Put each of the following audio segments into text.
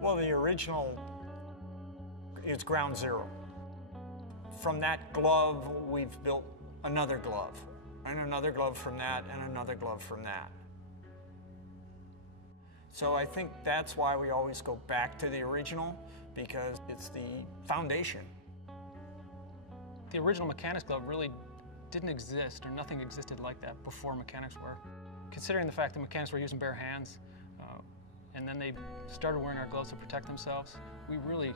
Well, the original is ground zero. From that glove, we've built another glove, and another glove from that, and another glove from that. So I think that's why we always go back to the original, because it's the foundation. The original Mechanix glove really didn't exist, or nothing existed like that before Mechanix wear. Considering the fact that Mechanics were using bare hands, and then they started wearing our gloves to protect themselves, we really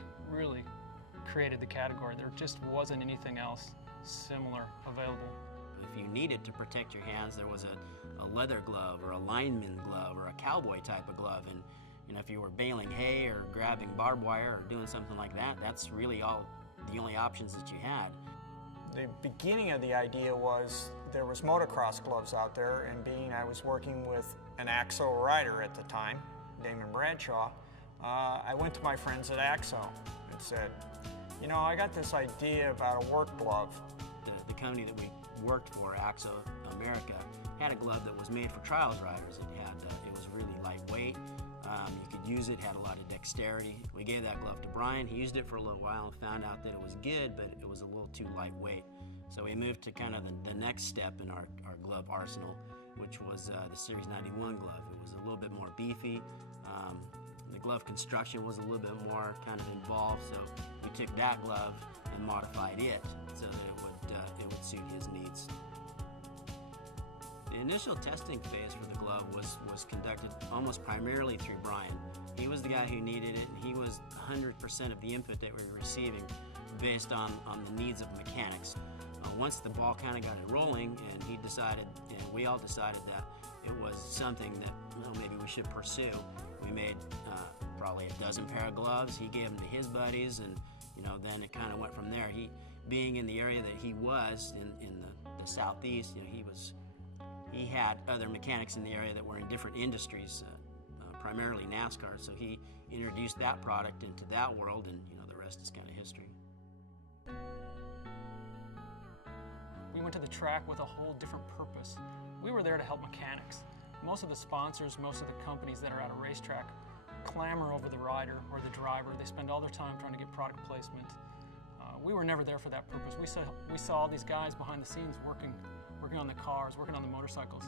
created the category. There just wasn't anything else similar available. If you needed to protect your hands, there was a leather glove or a lineman glove or a cowboy type of glove. And if you were baling hay or grabbing barbed wire or doing something like that, that's really the only options that you had. The beginning of the idea was there was motocross gloves out there, and being I was working with an AXO rider at the time, Damon Bradshaw, I went to my friends at AXO and said, I got this idea about a work glove. The company that we worked for, AXO America, had a glove that was made for trials riders. It was really lightweight. You could use it, had a lot of dexterity. We gave that glove to Brian. He used it for a little while and found out that it was good, but it was a little too lightweight. So we moved to kind of the next step in our glove arsenal, which was the Series 91 glove. It was a little bit more beefy. The glove construction was a little bit more kind of involved, so we took that glove and modified it so that it would suit his needs. The initial testing phase for the glove was conducted almost primarily through Brian. He was the guy who needed it, and he was 100% of the input that we were receiving based on the needs of Mechanix. Once the ball kind of got it rolling, and he decided, and we all decided that it was something that maybe we should pursue, we made probably a dozen pair of gloves. He gave them to his buddies, and then it kind of went from there. He, being in the area that he was in the southeast, he had other mechanics in the area that were in different industries, primarily NASCAR. So he introduced that product into that world, and the rest is kind of history. We went to the track with a whole different purpose. We were there to help mechanics. Most of the sponsors, most of the companies that are at a racetrack clamor over the rider or the driver. They spend all their time trying to get product placement. We were never there for that purpose. We saw all these guys behind the scenes working on the cars, working on the motorcycles,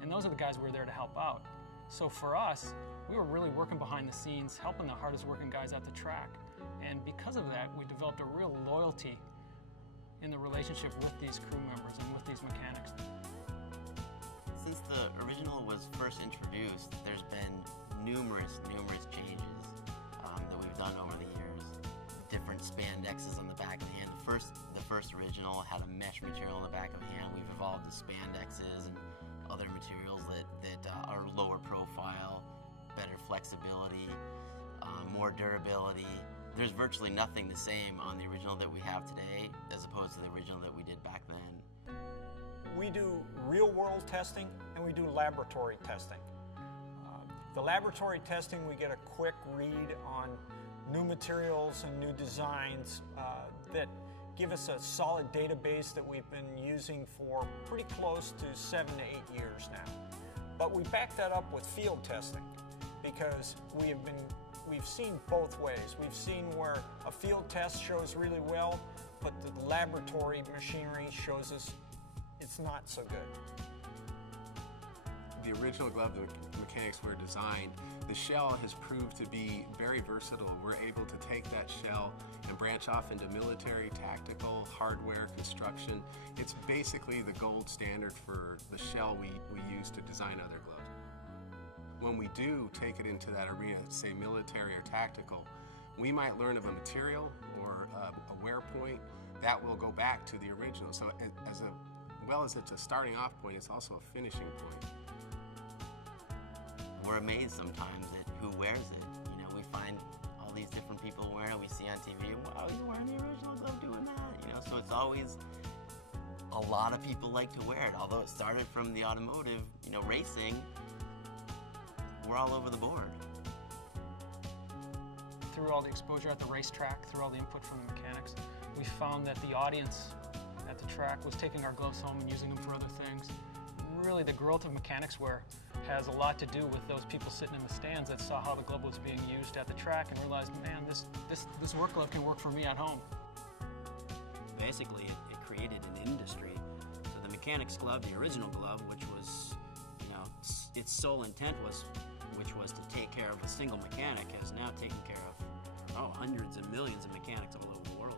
and those are the guys we were there to help out. So for us, we were really working behind the scenes, helping the hardest working guys at the track. And because of that, we developed a real loyalty in the relationship with these crew members and with these mechanics. Since the original was first introduced, there's been numerous changes that we've done over the years. Different spandexes on the back of the hand. The first original had a mesh material on the back of the hand. We've evolved to spandexes and other materials that are lower profile, better flexibility, more durability. There's virtually nothing the same on the original that we have today as opposed to the original that we did back then. We do real-world testing and we do laboratory testing. The laboratory testing, we get a quick read on new materials and new designs that give us a solid database that we've been using for pretty close to 7 to 8 years now. But we back that up with field testing because we've seen both ways. We've seen where a field test shows really well, but the laboratory machinery shows us it's not so good. The original glove that Mechanix were designed, the shell has proved to be very versatile. We're able to take that shell and branch off into military, tactical, hardware, construction. It's basically the gold standard for the shell we use to design other gloves. When we do take it into that arena, say military or tactical, we might learn of a material or a wear point that will go back to the original. So well as it's a starting off point, it's also a finishing point. We're amazed sometimes at who wears it. We find all these different people wearing it. We see on TV, wow, you're wearing the original glove doing that. So it's always, a lot of people like to wear it. Although it started from the automotive, racing, we're all over the board. Through all the exposure at the racetrack, through all the input from the mechanics, we found that the audience at the track was taking our gloves home and using them for other things. really the growth of Mechanix wear has a lot to do with those people sitting in the stands that saw how the glove was being used at the track and realized, man, this work glove can work for me at home. Basically, it created an industry. So the Mechanix glove, the original glove, which was, its sole intent was to take care of a single mechanic, has now taken care of hundreds of millions of mechanics all over the world.